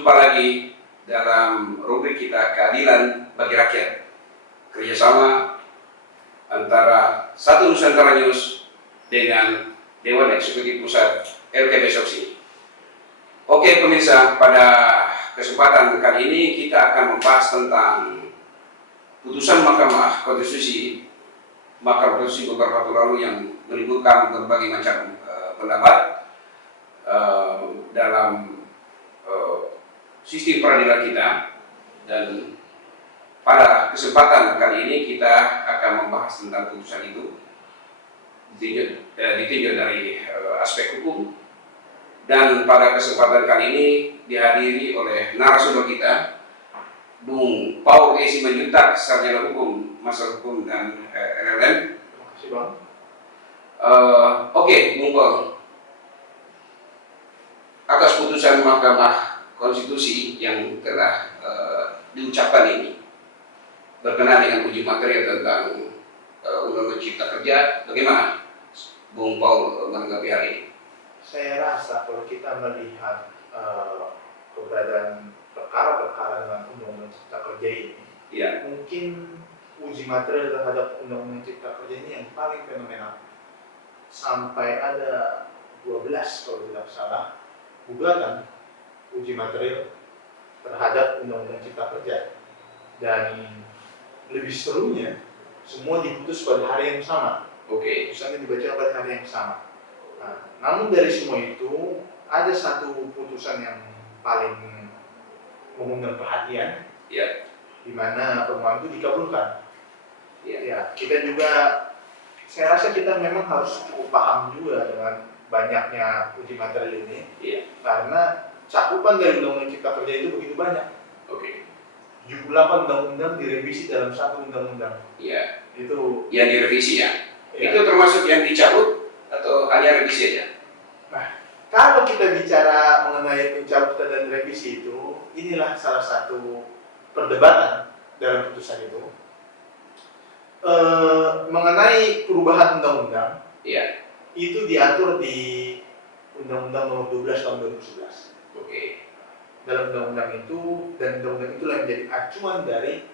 Jumpa lagi dalam rubrik kita keadilan bagi rakyat, kerjasama antara Satu Nusantara News dengan Dewan Eksekutif Pusat LKB Soksi. Oke pemirsa, pada kesempatan kali ini kita akan membahas tentang putusan Mahkamah Konstitusi beberapa waktu lalu yang menimbulkan berbagai macam pendapat dalam sistem peradilan kita, dan pada kesempatan kali ini kita akan membahas tentang putusan itu ditinjau dari aspek hukum, dan pada kesempatan kali ini dihadiri oleh narasumber kita Bung Paul E. Simanjuntak, sarjana hukum, master hukum dan LLM. Terima kasih Bang. Oke, Bung Paul, atas putusan Mahkamah Konstitusi yang telah diucapkan ini berkenaan dengan uji materi tentang Undang-Undang Cipta Kerja, bagaimana Bung Paul menanggapi hal ini? Saya rasa kalau kita melihat keberadaan perkara-perkara dengan Undang-Undang Cipta Kerja ini, Ya. mungkin uji materi terhadap Undang-Undang Cipta Kerja ini yang paling fenomenal. Sampai ada 12 kalau tidak salah gugatan uji materi terhadap Undang-Undang Cipta Kerja, dan lebih serunya semua diputus pada hari yang sama. Oke. Putusannya dibaca pada hari yang sama. Nah, namun dari semua itu ada satu putusan yang paling mengundang perhatian, Ya. di mana permohonan itu dikabulkan. Ya. Ya, kita juga, saya rasa kita memang harus cukup paham juga dengan banyaknya uji materi ini, Ya. karena cakupan dari Undang-Undang Cipta Kerja itu begitu banyak. Oke. 78 undang-undang direvisi dalam satu undang-undang. Ya. Itu Yang direvisi ya. ya. Itu termasuk yang dicabut atau hanya revisi aja? Kalau kita bicara mengenai pencabutan dan revisi itu, inilah salah satu perdebatan dalam putusan itu. Mengenai perubahan undang-undang, Ya. itu diatur di Undang-Undang Nomor 12 Tahun 2011. Oke. Dalam undang-undang itu, dan undang-undang itulah yang menjadi acuan dari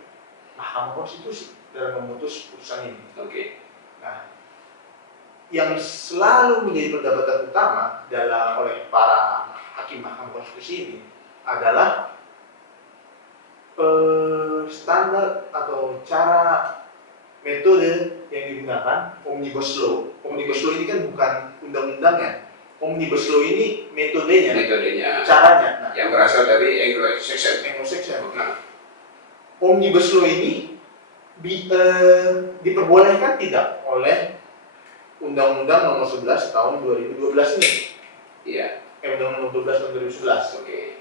Mahkamah Konstitusi dalam memutus putusan ini. Oke. Nah, yang selalu menjadi perdebatan utama oleh para hakim Mahkamah Konstitusi ini adalah standar atau cara metode yang digunakan omnibus law. Omnibus law ini kan bukan undang-undangnya. Omnibus law ini metodenya, caranya. Nah, yang berasal dari Anglo-Saxon. Nah, omnibus law ini diperbolehkan tidak oleh Undang-Undang Nomor 11 Tahun 2012 ini. Iya. Undang-Undang Nomor 12 Tahun 2011. Oke.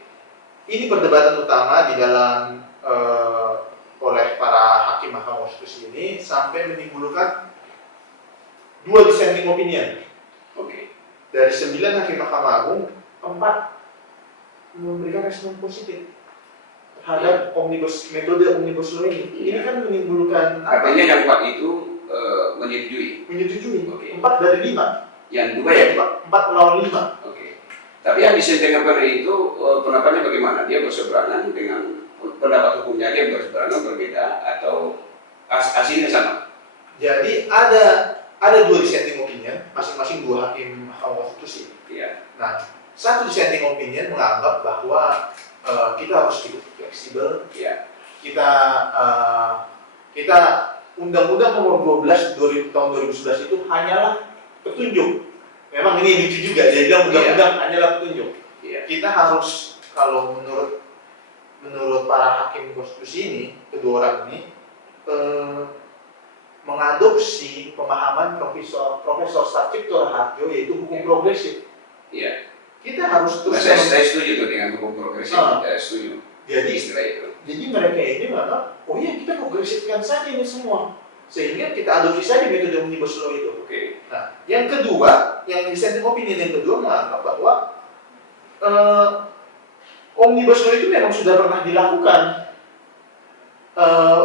Ini perdebatan utama di dalam oleh para hakim Mahkamah Konstitusi ini, sampai menimbulkan 2 dissenting opinion. Oke. Dari 9 hakim Mahkamah Agung, 4 memberikan respon positif terhadap metode omnibus law ini. Ini kan menimbulkan Artinya yang 4 itu menyetujui. Oke. 4 dari 5. Yang 2 ya? 4 melawan 5. Oke. Tapi yang dissenting opinion itu pendapatnya bagaimana? Dia berseberangan dengan pendapat hukumnya, dia berseberangan berbeda atau hasilnya sama? Jadi ada 2 dissenting opinion, masing-masing 2 hakim Mahkamah Konstitusi. Iya. Nah, satu dissenting opinion menganggap bahwa kita harus cukup fleksibel. Iya. Kita Undang-Undang Nomor 12 Tahun 2011 itu hanyalah petunjuk. Memang ini lucu juga, dia bilang undang-undang hanyalah petunjuk. Iya. Kita harus, kalau menurut para hakim konstitusi ini, kedua orang ini mengadopsi pemahaman Profesor Sarcipto Raharjo, yaitu hukum progresif. Iya. Kita harus terus. Saya setuju tuh dengan hukum progresif. Saya setuju. Jadi Istilah itu. Jadi mereka ini menganggap, oh iya kita progresifkan saja ini semua, sehingga kita adopsi saja metode omnibus law itu. Oke. Nah, yang kedua, yang dissenting opinion yang kedua menganggap bahwa omnibus law itu memang sudah pernah dilakukan.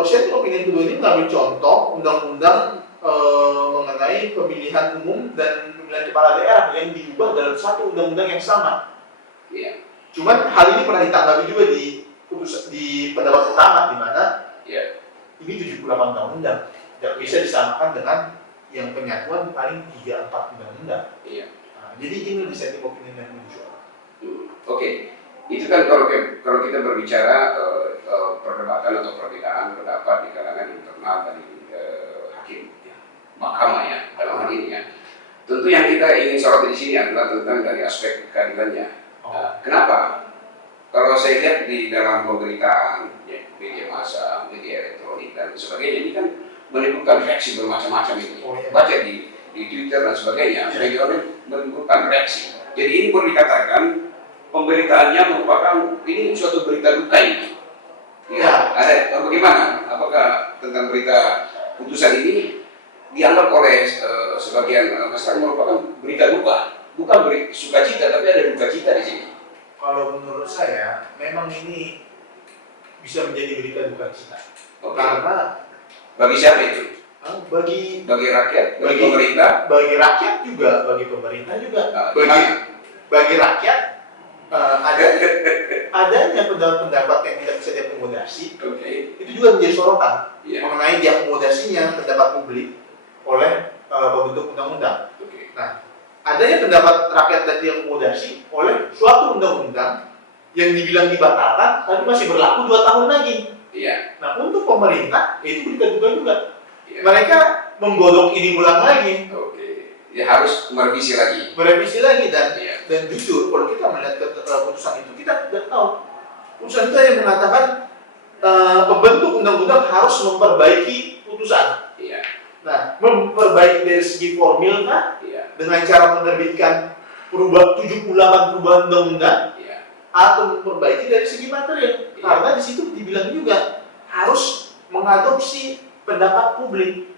Dissenting opinion kedua ini mengambil contoh undang-undang mengenai pemilihan umum dan pemilihan kepala daerah yang diubah dalam satu undang-undang yang sama. Iya. Cuman hal ini pernah ditanggapi juga di pendapat utama, di mana Ya. ini 78 undang-undang tidak bisa disamakan dengan yang penyatuan paling 3-4 undang-undang. Iya. Nah, jadi ini dissenting opinion yang muncul. Oke, itu kan kalau kita berbicara perdebatan atau perbedaan pendapat di kalangan internal dari hakim, ya, mahkamah ya dalam hal ini ya. Tentu yang kita ingin soroti di sini adalah tentang dari aspek keadilannya. Kenapa? Kalau saya lihat di dalam pemberitaan, ya, media massa, media elektronik dan sebagainya, ini kan menimbulkan reaksi bermacam-macam ini. Baca di Twitter dan sebagainya, media online menimbulkan reaksi. Jadi ini boleh dikatakan pemberitaannya merupakan ini suatu berita duka ini. Ya, ada bagaimana? Apakah tentang berita putusan ini dianggap oleh sebagian masyarakat merupakan berita duka? Bukan berita sukacita, tapi ada duka cita di sini. Kalau menurut saya, memang ini bisa menjadi berita duka cita. Okay. Karena bagi siapa itu? Bagi rakyat, bagi pemerintah, bagi rakyat juga, bagi pemerintah juga, bagi rakyat adanya pendapat-pendapat yang tidak bisa diakomodasi. Okay. Itu juga menjadi sorotan mengenai diakomodasinya pendapat publik oleh pembentuk undang-undang. Okay. Nah, adanya pendapat rakyat dan diakomodasi oleh suatu undang-undang yang dibilang dibatalkan, tapi masih berlaku 2 tahun lagi. Iya. Nah, untuk pemerintah itu berita duka juga. Iya. Mereka menggodok ini ulang lagi. Oke. Ya harus merevisi lagi. Dan jujur kalau kita melihat keputusan itu, kita tidak tahu. Putusan itu yang mengatakan pembentuk undang-undang harus memperbaiki putusan. Iya. Nah, memperbaiki dari segi formil kan? Iya. Dengan cara menerbitkan 78 perubahan undang-undang, iya, atau memperbaiki dari segi material. Iya. Karena di situ dibilang juga harus mengadopsi pendapat publik.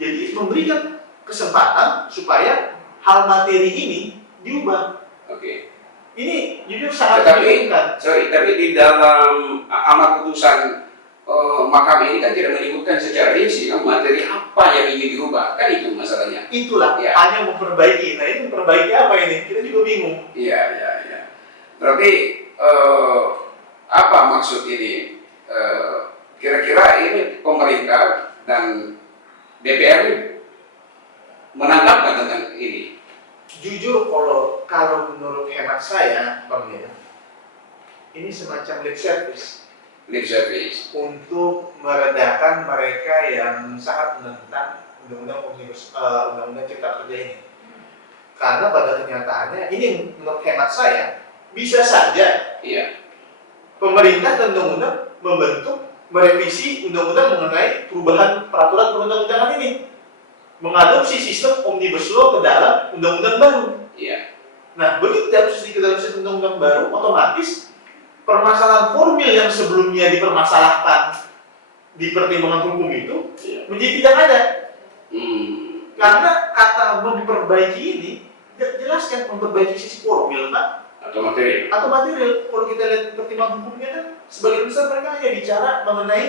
Jadi memberikan kesempatan supaya hal materi ini diubah. Oke. Ini jujur sangat Tapi membingungkan. di dalam amar putusan mahkamah ini kan tidak menyebutkan secara rinci materi apa yang ingin dirubah, kan itu masalahnya. Itulah Ya. hanya memperbaiki. Nah, ini memperbaiki apa ini? Kita juga bingung. Iya. Berarti apa maksud ini? Kira-kira ini pemerintah dan DPR ini menangkap tentang ini? Jujur kalau menurut hemat saya, Bang Nia, ini semacam lip service untuk meredakan mereka yang sangat menentang undang-undang Cipta Kerja ini. Karena pada kenyataannya ini menurut hemat saya bisa saja pemerintah dan undang-undang merevisi undang-undang mengenai perubahan peraturan perundang-undangan ini, mengadopsi sistem omnibus law ke dalam undang-undang baru. Nah, begitu diadopsi ke dalam sistem undang-undang baru, otomatis permasalahan formil yang sebelumnya dipermasalahkan di pertimbangan hukum itu menjadi tidak ada. Karena kata memperbaiki ini tidak jelaskan memperbaiki sisi formil, Pak, Atau materi? atau material. Kalau kita lihat pertimbangan hukumnya kan sebagian besar mereka hanya bicara mengenai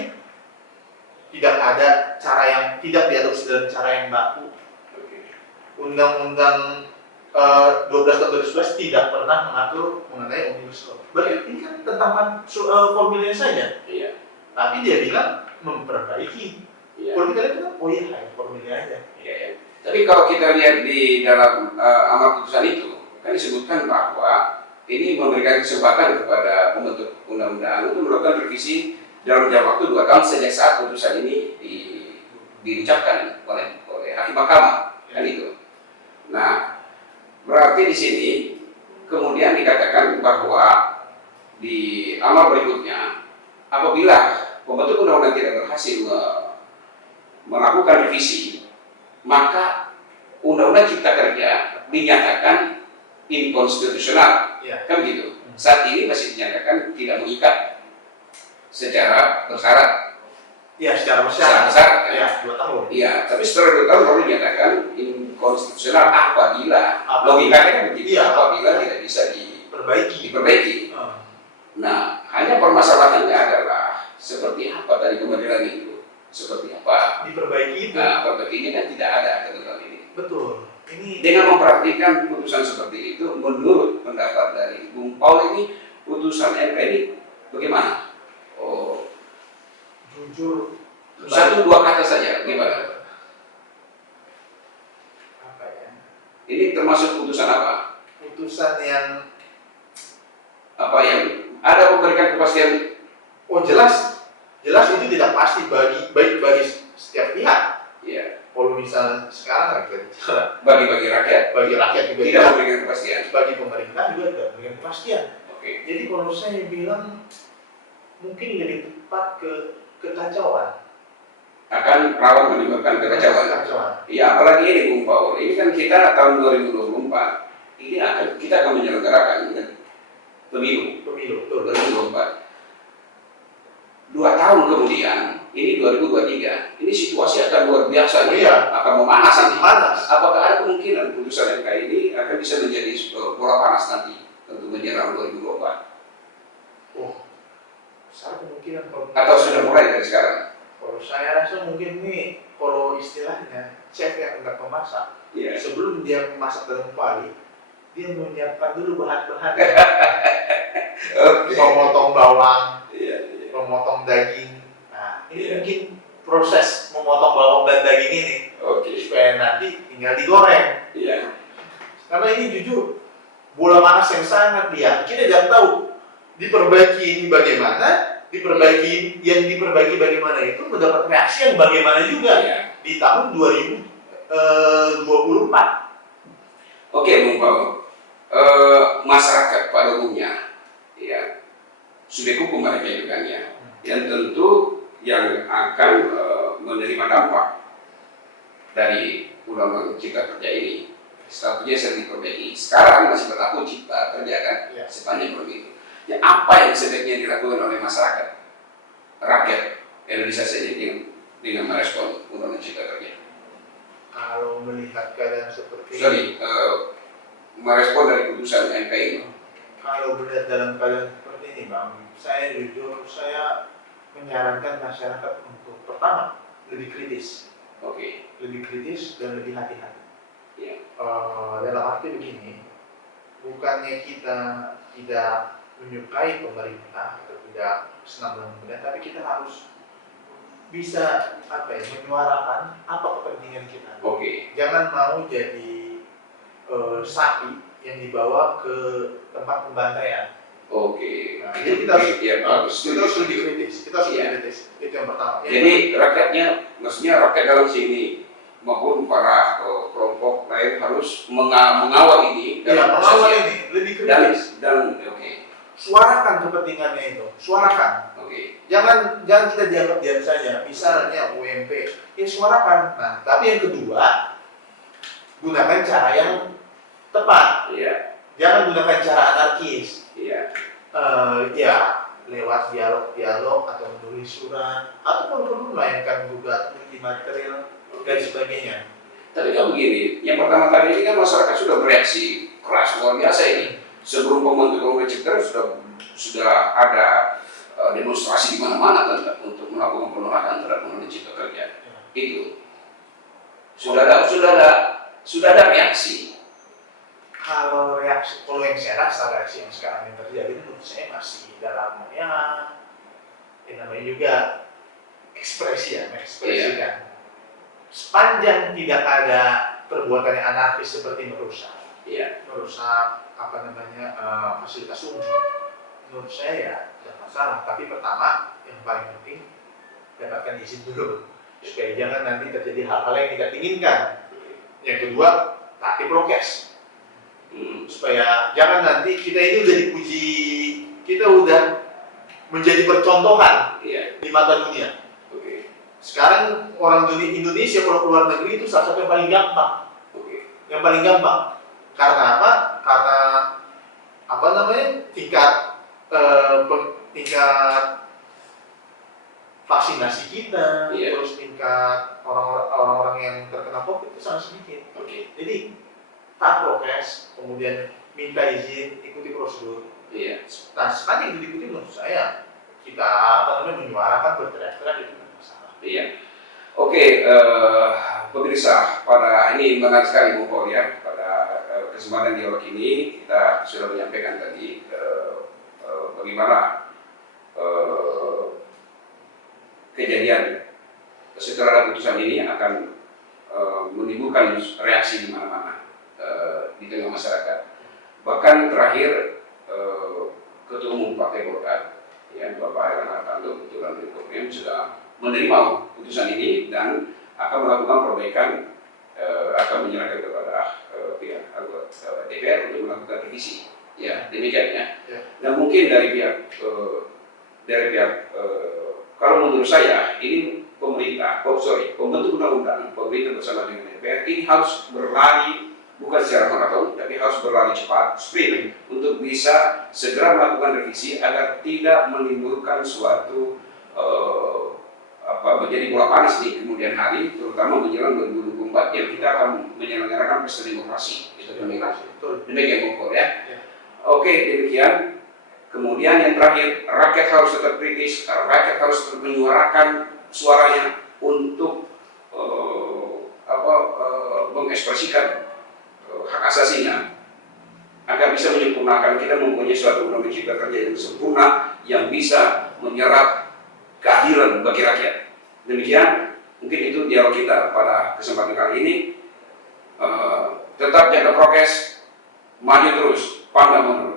tidak ada cara yang tidak diadopsi dalam cara yang baku. Undang-undang 12 tahun 2011 tidak pernah mengatur mengenai omnibus law. Berarti ini kan tentang formilnya saja. Tapi dia bilang memperbaiki. Kalau kita lihat kan, oh iya, hanya formilnya aja. Tapi kalau kita lihat di dalam amar putusan itu, kan disebutkan bahwa ini memberikan kesempatan kepada pembentuk undang-undang untuk melakukan revisi dalam jangka waktu 2 tahun sejak saat putusan ini diucapkan oleh hakim mahkamah, kan itu. Nah, berarti di sini kemudian dikatakan bahwa di amar berikutnya, apabila pembentuk undang-undang tidak berhasil melakukan revisi, maka undang-undang Cipta Kerja dinyatakan inkonstitusional, kan begitu. Saat ini masih dinyatakan tidak mengikat secara bersyarat. Secara bersyarat. Kan? 2 tahun. Tapi setelah 2 tahun baru dinyatakan inkonstitusional apabila logikanya kan begitu, apabila tidak bisa diperbaiki. Nah, hanya permasalahannya adalah seperti apa tadi kemudian itu, seperti apa diperbaiki itu. Nah, perbaiki ini kan tidak ada ketentuan ini. Betul. Ini dengan memperhatikan putusan seperti itu, menurut pendapat dari Bung Paul ini putusan MK ini bagaimana? Oh, Jujur, satu dua kata saja, gimana? apa ya? Ini termasuk putusan apa? Putusan yang Apa yang ada memberikan kepastian? oh jelas itu tidak pasti baik bagi setiap pihak. Ya, Kalau misal sekarang rakyat bicara, bagi rakyat bagi rakyat juga tidak tidak, memberikan kepastian. bagi pemerintah juga tidak memberikan kepastian. Oke, Jadi kalau saya bilang mungkin lebih tepat ke kekacauan. akan rawan menimbulkan kekacauan. Ya, apalagi ini Bung Paul, ini kan kita tahun 2024, ini kita akan menyelenggarakan pemilu Betul. 2024. 2 tahun kemudian, ini 2023, ini situasi akan luar biasa, nih, Iya. akan memanas nanti. Panas. Apakah ada kemungkinan putusan MK ini akan bisa menjadi bola panas nanti untuk menyerang 2024? Oh, besar kemungkinan kalau Atau sudah mulai dari sekarang? kalau saya rasa mungkin nih, kalau istilahnya chef yang hendak memasak, Iya. sebelum dia memasak dalam kuali, dia menyiapkan dulu bahan-bahan, Oke. memotong bawang, Iya. memotong daging. Nah, ini Iya. mungkin proses memotong bawang dan daging ini Oke. supaya nanti tinggal digoreng. Iya. Karena ini jujur bola panas yang sangat liar. Kita tidak tahu diperbaiki ini bagaimana, yang diperbaiki bagaimana itu mendapat reaksi yang bagaimana juga Iya. di tahun 2024. Oke, Bung Paul. Masyarakat pada umumnya, ya, sudah hukum mereka itu kan ya, yang tentu yang akan menerima dampak dari Undang-Undang Cipta Kerja ini, statunya sedang diperbaiki. Sekarang masih berlaku Cipta Kerja kan, Ya. sepanjang begitu. Ya, apa yang sebaiknya dilakukan oleh masyarakat, rakyat Indonesia sendiri dengan merespon Undang-Undang Cipta Kerja? Kalau melihat keadaan seperti Sorry, merespon dari putusan MK ini. kalau melihat dalam keadaan seperti ini, Bang, saya jujur saya menyarankan masyarakat untuk pertama lebih kritis, Oke. dan lebih hati-hati. Ya. Dalam arti begini, bukannya kita tidak menyukai pemerintah atau tidak senang dengan pemerintah, tapi kita harus bisa menyuarakan apa kepentingan kita. Oke. Jangan mau jadi sapi yang dibawa ke tempat pembantaian. Oke. Nah, jadi kita harus, ya, bagus. kita harus lebih kritis. Iya. Itu yang pertama. Jadi rakyatnya, maksudnya rakyat dalam sini maupun para kelompok lain harus mengawal ini dalam mengawal prosesnya. ini lebih dan kritis. oke. Suarakan kepentingannya itu. Suarakan. Oke. Jangan kita dianggap diam saja. Misalnya UMP, ya suarakan. Nah, tapi yang kedua, gunakan cara yang tepat. Iya. Jangan gunakan cara anarkis. Iya. Ya lewat dialog atau menulis surat ataupun perlu melayankan gugatan uji material dan sebagainya. Tapi kan begini, yang pertama kali ini kan masyarakat sudah bereaksi keras luar biasa ini. Sebelum pembentukan Undang-Undang Cipta Kerja sudah ada demonstrasi di mana-mana tentang untuk melakukan penolakan terhadap Undang-Undang Cipta Kerja. Itu sudah ada reaksi. Kalau yang saya rasa reaksi yang sekarang yang terjadi menurut saya masih dalam namanya juga mengekspresikan. Sepanjang tidak ada perbuatan yang anarkis seperti merusak fasilitas umum, menurut saya ya tidak masalah. Tapi pertama yang paling penting dapatkan izin dulu supaya jangan nanti terjadi hal-hal yang tidak diinginkan. Yang kedua, taati prokes. Supaya jangan nanti kita ini udah dipuji, kita udah menjadi percontohan di mata dunia. Sekarang orang Indonesia kalau keluar negeri itu salah satu yang paling gampang. Yang paling gampang. Karena apa? Karena tingkat vaksinasi kita, terus tingkat orang-orang yang terkena COVID itu sangat sedikit. Jadi taat prokes, kemudian minta izin, ikuti prosedur. Nah, sepanjang itu diikuti menurut saya kita menyuarakan berteriak-teriak itu tidak masalah. Oke, pemirsa, pada ini menarik sekali Bung Paul ya. Pada kesempatan dialog ini kita sudah menyampaikan tadi bagaimana kejadian setelah putusan ini akan menimbulkan reaksi di mana-mana di tengah masyarakat. Bahkan terakhir Ketua Umum Partai Golkar, ya, Bapak Erlangga Hartarto, kebetulan Menko sudah menerima putusan ini dan akan melakukan perbaikan, akan menyerahkan kepada pihak DPR untuk melakukan revisi. Ya, demikian ya. Dan mungkin dari pihak kalau menurut saya ini pemerintah, pembentuk undang-undang, pemerintah bersama dengan DPR ini harus berlari bukan secara maraton, tapi harus berlari cepat, sprint, untuk bisa segera melakukan revisi agar tidak menimbulkan suatu menjadi bola panas di kemudian hari, terutama menjelang 2024 yang kita akan menyelenggarakan pesta demokrasi. Demikian Bung ya. Oke, demikian. Kemudian yang terakhir, rakyat harus tetap kritis, rakyat harus tetap menyuarakan suaranya untuk mengekspresikan hak asasinya agar bisa menyempurnakan. Kita mempunyai suatu undang-undang cipta kerja yang sempurna yang bisa menyerap keadilan bagi rakyat. Demikian mungkin itu dialog kita pada kesempatan kali ini. Tetap jaga prokes, maju terus, pantang mundur.